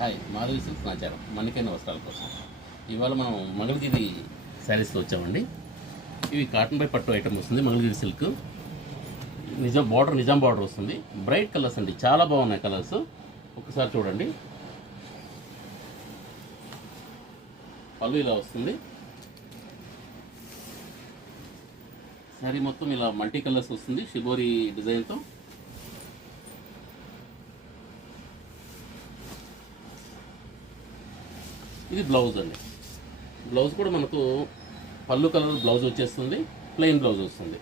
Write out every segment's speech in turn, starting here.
Hi, Madhavi silk సమాచారం మన్నికైన వస్త్రాల కోసం. ఇవాళ మనం మంగళగిరి శారీస్లో వచ్చామండి. ఇవి కాటన్ బై పట్టు ఐటమ్ వస్తుంది. మంగళగిరి సిల్క్ నిజాం బార్డర్ వస్తుంది. బ్రైట్ కలర్స్ అండి, చాలా బాగున్నాయి కలర్స్. ఒకసారి చూడండి. పళ్ళు ఇలా వస్తుంది. శారీ మొత్తం ఇలా మల్టీ కలర్స్ వస్తుంది షిబోరి డిజైన్తో. ఇది బ్లౌజ్ అండి. బ్లౌజ్ కూడా మనకు పళ్ళు కలర్ బ్లౌజ్ వచ్చేస్తుంది, ప్లెయిన్ బ్లౌజ్ వస్తుంది.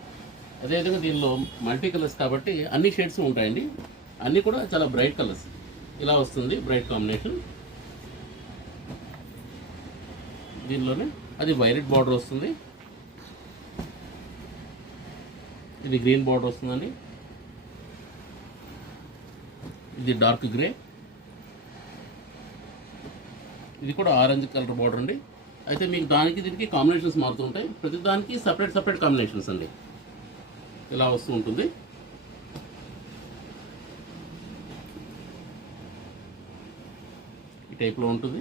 అదేవిధంగా దీనిలో మల్టీ కలర్స్ కాబట్టి అన్ని షేడ్స్ ఉంటాయండి. అన్నీ కూడా చాలా బ్రైట్ కలర్స్ ఇలా వస్తుంది, బ్రైట్ కాంబినేషన్. దీనిలోనే అది వైలెట్ బార్డర్ వస్తుంది, ఇది గ్రీన్ బార్డర్ వస్తుందండి, ఇది డార్క్ గ్రే, ఇది కూడా ఆరెంజ్ కలర్ బార్డర్ అండి. అయితే మీకు దానికి దీనికి కాంబినేషన్స్ మారుతుంటాయి. ప్రతి దానికి సపరేట్ కాంబినేషన్స్ అండి. ఇలా వస్తూ ఉంటుంది. ఈ టైప్లో ఉంటుంది.